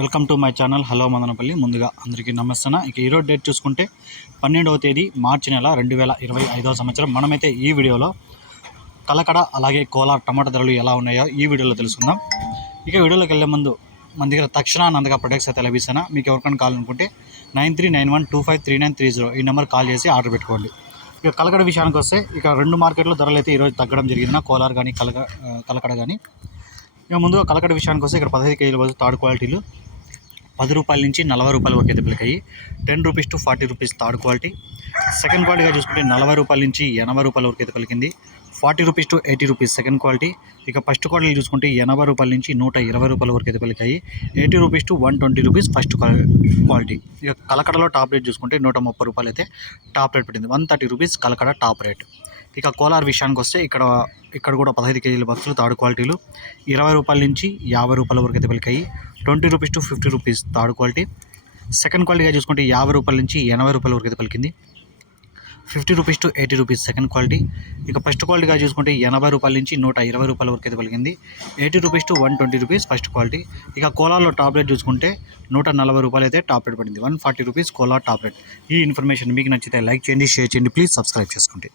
Welcome to my channel. Hello Madanapalle. ముందుగా అందరికీ నమస్తే ఇక ఈరోజు డేట్ చూసుకుంటే పన్నెండవ తేదీ మార్చి నెల రెండు వేల ఇరవై ఐదవ సంవత్సరం. మనమైతే ఈ వీడియోలో కలకడ అలాగే కోలార్ టమాటా ధరలు ఎలా ఉన్నాయో ఈ వీడియోలో తెలుసుకుందాం. ఇక వీడియోలోకి వెళ్ళే ముందు మన దగ్గర తక్షణ నందగా ప్రొడక్ట్స్ అయితే లభిస్తాను మీకు ఎవరికైనా కావాలనుకుంటే nine three nine one two five three nine three zero ఈ నెంబర్ కాల్ చేసి ఆర్డర్ పెట్టుకోండి. ఇక కలకడ విషయానికి వస్తే ఇక రెండు మార్కెట్లో ధరలు అయితే ఈరోజు తగ్గడం జరిగింది కోలార్ కానీ కలక కలకడ కానీ ఇక ముందుగా కలకడ విషయానికి వస్తే ఇక్కడ పదహైదు కేజీల వరకు థర్డ్ క్వాలిటీలు. పది రూపాయల నుంచి నలభై రూపాయల వరకు అయితే పిలికాయి ten rupees to forty rupees third quality. Second క్వాలిటీగా చూసుకుంటే నలభై రూపాయల నుంచి ఎనభై రూపాయల వరకు అయితే పలికింది. Forty rupees to eighty rupees second quality. ఇక ఫస్ట్ క్వాలిటీ చూసుకుంటే ఎనభై రూపాయల నుంచి నూట ఇరవై రూపాయల వరకు అయితే పలికాయి eighty rupees to one twenty rupees first quality. ఇక కలకడలో టాప్ రేట్ చూసుకుంటే నూట ముప్పై రూపాయలు అయితే టాప్ రేట్ పెట్టింది. One thirty rupees Kalakada top rate. ఇక కోలార్ విషయానికి వస్తే ఇక్కడ ఇక్కడ కూడా పదహైదు కేజీల బాక్సులు థర్డ్ క్వాలిటీలు. ఇరవై రూపాయల నుంచి యాభై రూపాయల వరకు అయితే పలికాయి twenty rupees to fifty rupees third quality. Second క్వాలిటీగా చూసుకుంటే యాభై రూపాయల నుంచి ఎనభై రూపాయల వరకు అయితే పలికింది. Fifty rupees to eighty rupees second quality. ఇక ఫస్ట్ క్వాలిటీగా చూసుకుంటే ఎనభై రూపాయల నుంచి నూట ఇరవై రూపాయల వరకు అయితే పలికింది. Eighty rupees to one twenty rupees first quality. ఇక కోలాలో టాప్ రేట్ చూసుకుంటే నూట నలభై రూపాయలు అయితే టాప్ రేట్ పడింది. One forty rupees Kolar top rate. ఈ ఇన్ఫర్మేషన్ మీకు నచ్చితే లైక్ చేయండి షేర్ చేయండి ప్లీజ్ సబ్స్క్రైబ్ చేసుకోండి.